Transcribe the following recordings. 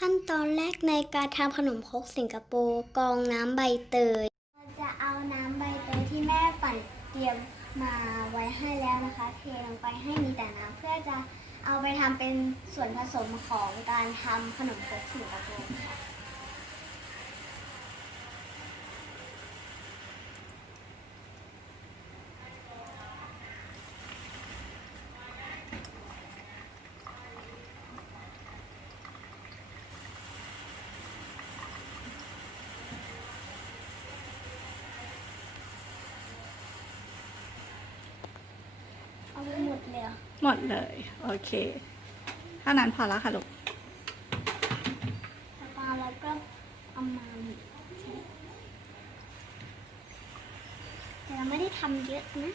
ขั้นตอนแรกในการทำขนมครกสิงคโปร์กรองน้ำใบเตยเราจะเอาน้ำใบเตยที่แม่ปั่นเตรียมมาไว้ให้แล้วนะคะ เทลงไปให้มีแต่น้ำเพื่อจะเอาไปทำเป็นส่วนผสมของการทำขนมครกสิงคโปร์ค่ะ เอาไปหมดเลยเหรอหมดเลย โอเคเท่านั้นพอแล้วค่ะลูกแล้วก็เราก็เอามาแต่เราไม่ได้ทำเยอะนะ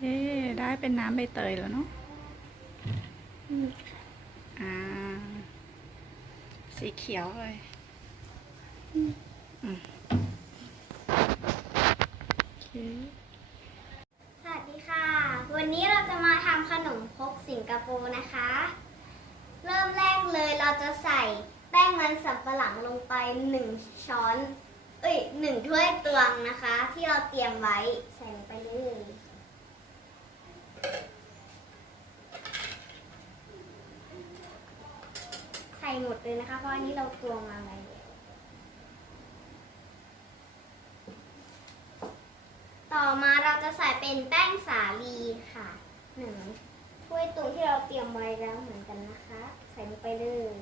เอ๊ได้เป็นน้ำใบเตยแล้วเนาะอ่า สีเขียวเลยโอเคสวัสดีค่ะ วันนี้เราจะมาทำขนมครกสิงคโปร์นะคะ เริ่มแรกเลยเราจะใส่แป้งมันสำปะหลังลงไปหนึ่งช้อน เอ้ยหนึ่งถ้วยตวงนะคะ ที่เราเตรียมไว้ใส่ลงไปเลย ใส่หมดเลยนะคะ เพราะอันนี้เราตวงมาไว้แล้วต่อมาเราจะใส่เป็นแป้งสาลีค่ะหนึ่งถ้วยตวงที่เราเตรียมไว้แล้วเหมือนกันนะคะ ใส่ลงไปเลย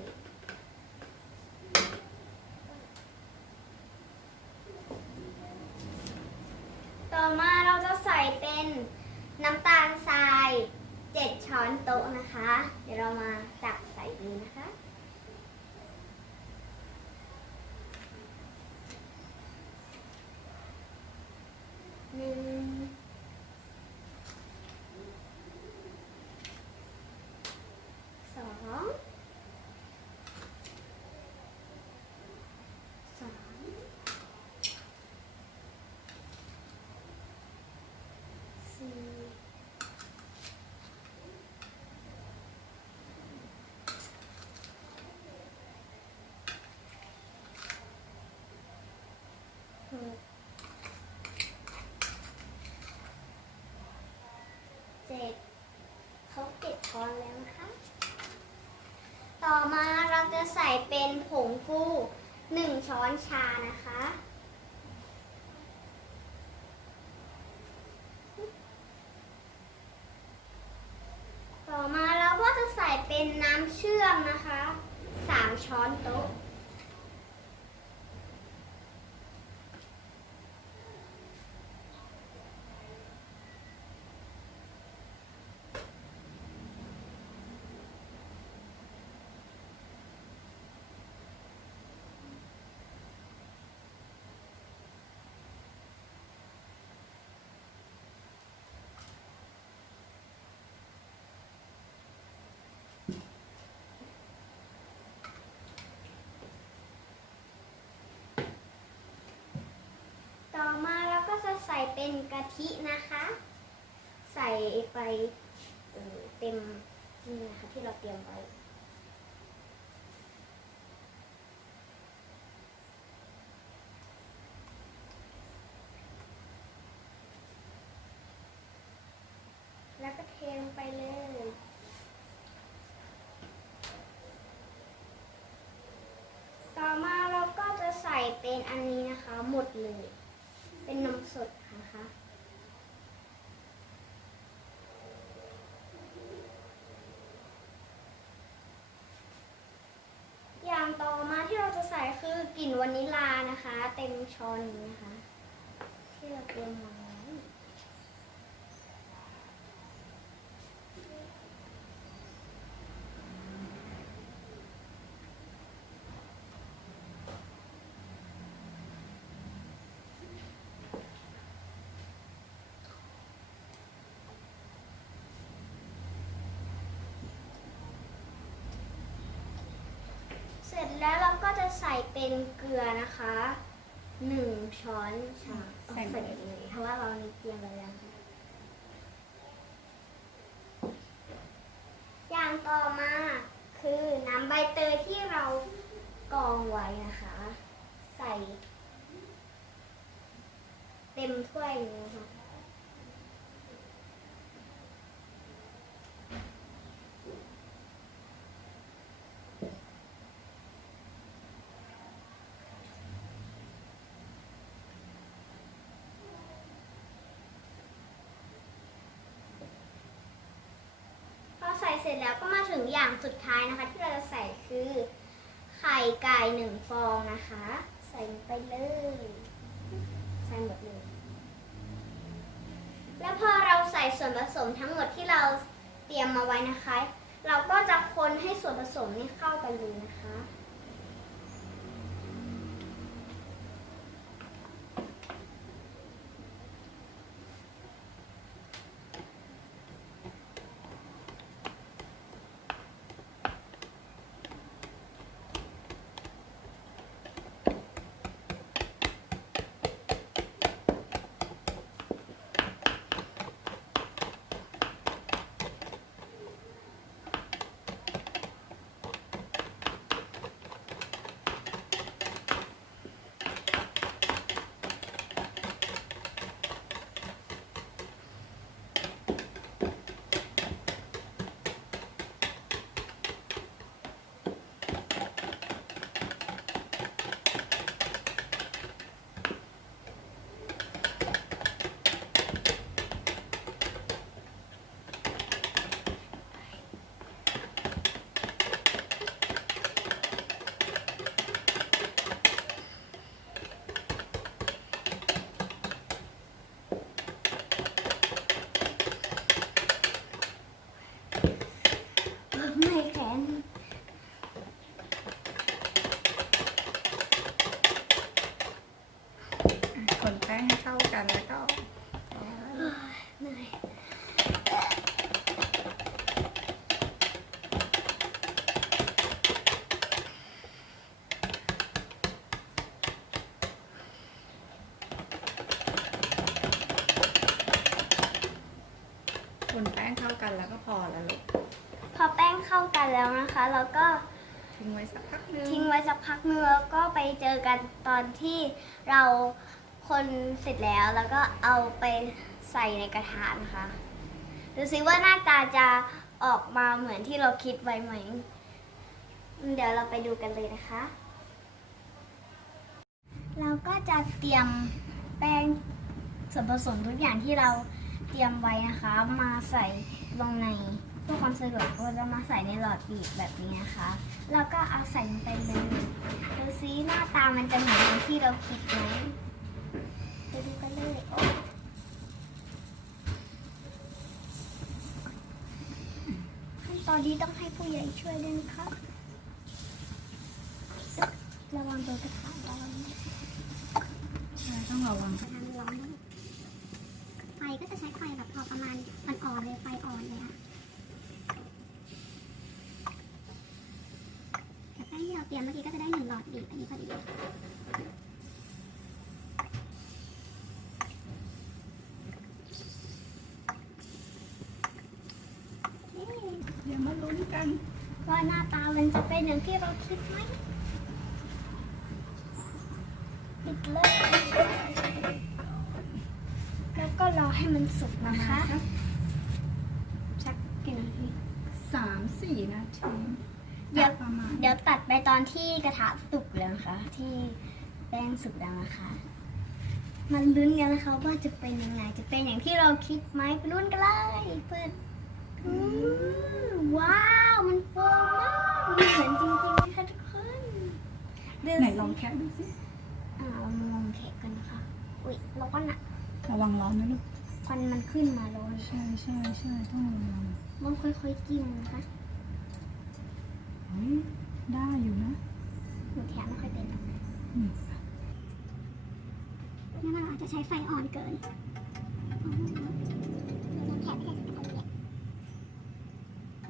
ต่อมาเราจะใส่เป็นน้ำตาลทรายเจ็ดช้อนโต๊ะนะคะ เดี๋ยวเรามาตักใส่ดูนะคะ หนึ่งสองสามสี่หก เจ็ดเขาเจ็ดช้อนแล้วนะคะ ต่อมาเราจะใส่ เป็นผงฟูหนึ่งช้อนชานะคะ ต่อมาเราก็จะใส่เป็นน้ำเชื่อมนะคะสามช้อนโต๊ะ ต่อมาเราก็จะใส่เป็นกะทินะคะ ใส่ไปเเต็มนี่นะคะที่เราเตรียมไว้แล้วก็เทลงไปเลย ต่อมาเราก็จะใส่เป็นอันนี้นะคะ หมดเลย เป็นนมสดนะคะอย่างต่อมาที่เราจะใส่คือกลิ่นวานิลลานะคะ เต็มช้อนนี้นะคะ ที่เราเตรียมมาไว้ แล้วเราก็จะใส่เป็นเกลือนะคะหนึ่งช้อนชาใส่ใส่หมดเลยเพราะว่าเรานี่เตรียมไว้แล้วอย่างต่อมาคือน้ำใบเตยที่เรากรองไว้นะคะ ใส่ เต็มถ้วยนี้นะคะ พอใส่เสร็จแล้วก็มาถึงอย่างสุดท้ายนะคะ ที่เราจะใส่คือไข่ไก่หนึ่งฟองนะคะ ใส่ไปเลย ใส่หมดเลยแล้วพอเราใส่ส่วนผสมทั้งหมดที่เราเตรียมมาไว้นะคะ เราก็จะคนให้ส่วนผสมนี้เข้ากันเลยนะคะ ให้เข้ากันแล้วก็เอาเหนื่อยคนแป้งเข้ากันแล้วก็พอแล้วลูกพอแป้งเข้ากันแล้วนะคะ เราก็ทิ้งไว้สักพักนึงทิ้งไว้สักพักนึงแล้วก็ไปเจอกันตอนที่เรา คนเสร็จแล้วแล้วก็เอาไปใส่ในกระทะนะคะดูซิว่าหน้าตาจะออกมาเหมือนที่เราคิดไว้ไหม เดี๋ยวเราไปดูกันเลยนะคะ เราก็จะเตรียมแป้งส่วนผสมทุกอย่างที่เราเตรียมไว้นะคะ มาใส่ลงในเพื่อความสะดวกเราจะมาใส่ในหลอดบีบแบบนี้นะคะ แล้วก็เอาใส่ลงไปเลยดูซิหน้าตามันจะเหมือนที่เราคิดไหม ดูกันเลยโอ้ขั้นตอนนี้ต้องให้ผู้ใหญ่ช่วยด้วยนะคะระวังโดนกระทะร้อนใช่ต้องระวังกระทะร้อนไฟก็จะใช้ไฟแบบพอประมาณอ่อนๆเลยไฟอ่อนเลยค่ะแต่แป้งที่เราเตรียมเมื่อกี้ก็จะได้หนึ่งหลอดบีบอันนี้พอดีเดี๋ยวมาลุ้นกัน ว่าหน้าตามันจะเป็นอย่างที่เราคิดไหมปิดเลย แล้วก็รอให้มันสุกนะคะสักกี่นาทีสามสี่นาทีเดี๋ยวประมาณเดี๋ยวตัดไปตอนที่กระทะสุกแล้วนะคะ ที่แป้งสุกแล้วนะคะ มันลุ้นกันนะคะว่าจะเป็นยังไง จะเป็นอย่างที่เราคิดไหมไปลุ้นกันเลยเปิดอืมว้าว มันโฟมมากมัน เหมือนจริงๆนะคะทุกคนดูไหนสิลองแคะดูสิอ่าเรามองแขกกันนะคะ อุ้ยร้อนอะระวังร้อนนะลูกควันมันขึ้นมาร้อนใช่ใช่ใช่ต้องระวังมันค่อยๆกินนะคะเฮ้ยได้อยู่นะหนูแถมไม่ค่อยเป็นหรอกอืมงั้นเราอาจจะใช้ไฟอ่อนเกิน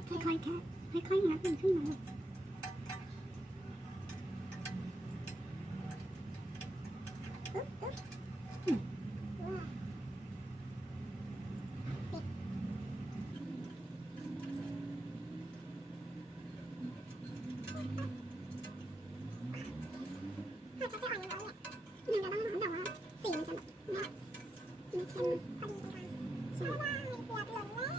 แค่ค่อยๆแค่ค่อยๆงัดมันขึ้นมา สามารถเอาไปทำข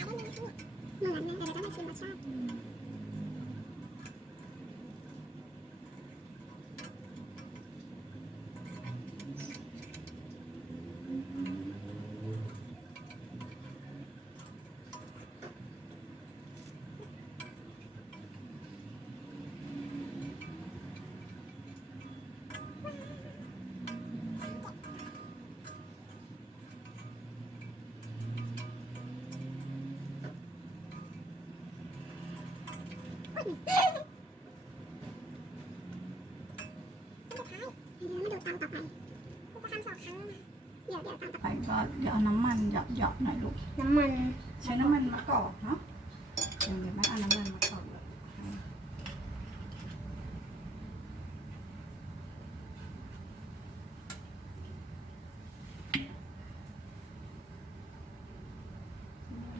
ายได้เลยนะคะเนี่เมือนเลยเราต้องมาชิมรสชาติ ไปกูจะทำสองครั้งนะเดี๋ยวเดี๋ยวตามต่อไปก็เดี๋ยวเอาน้ำมันหยอดๆหน่อยลูก น้ำมันใช้น้ำมันมะกอกเนาะเดี๋ยวแม่เอาน้ำมันมะกอกเลย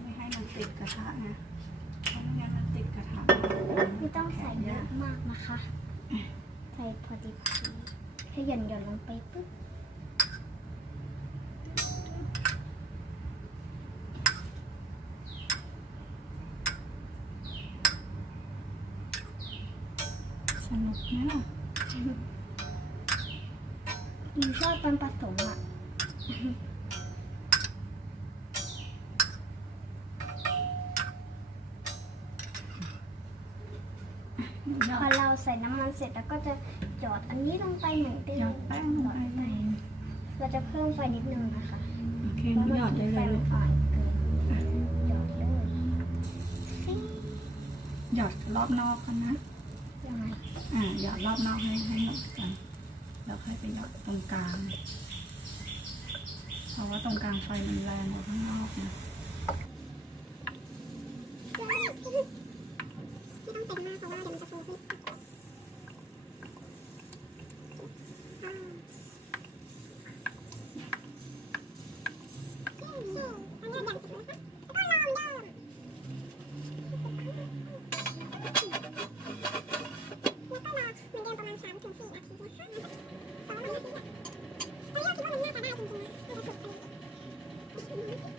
ไม่ให้มันติดกระทะนะเพราะไม่งั้นมันติดกระทะ ไม่ต้องใส่เยอะมากนะคะ ใส่พอดีพอดีแค่หย่อนหย่อนๆลงไปปุ๊บสนุกเนี่ยหนูชอบตอนผสมอะ หย พ อ อ ด เรา ใส่น้ำมันเสร็จแล้วก็จะหยอดอันนี้ลงไปเหมือนเดิหยอมดแป้งลงไปเลยเราจะเพิ่มไฟนิดนึงนะคะโอเคเพราะหยอดได้ไฟเลยมัลูนกอ่อนเกินหยอดเลยหยอดรอบนอกกันนะยังไงอ่าหยอดรอบนอกให้ให้หมดกันแล้วค่อยไปหยอดตรงกลางเพราะว่าตรงกลางไฟมันแรงกว่าข้างนอกนะ ไม่ต้องเต็มมากเพราะว่าเดี๋ยวมันจะฟูขึ้นอ่าอันนี้อย่างสุดนะคะแล้วก็ลองเดิมแล้วก็รอเหมือนเดิมประมาณสามถึงสี่นาทีนะคะสองนาทีเนี่ยตอนนี้เราคิดว่ามันน่าจะได้จริงๆนะมันจะสุกไปดูสิ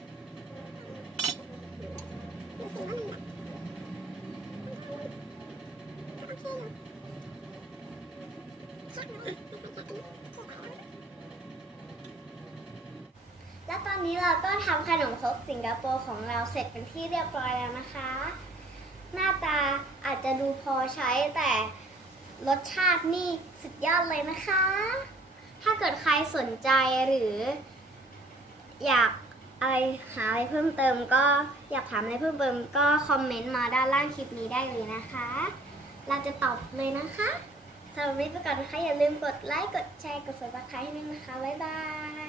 ว่ามันแบบโอเคอยู่แล้วตอ นนี้เราก็ทำขนมครกสิงคโปร์ของเราเสร็จเป็นที่เรียบร้อยแล้วนะคะ หน้าตาอาจจะดูพอใช้แต่รสชาตินี่สุดยอดเลยนะคะ ถ้าเกิดใครสนใจหรือ อยากอะไรหาอะไรเพิ่มเติมก็อยากถามอะไรเพิ่มเติมก็คอมเมนต์มาด้านล่างคลิปนี้ได้เลยนะคะ เราจะตอบเลยนะคะสำหรับวันนี้ไปก่อนนะคะอย่าลืมกดไลค์กดแชร์กด subscribe ให้ด้วยนะคะ บ๊ายบาย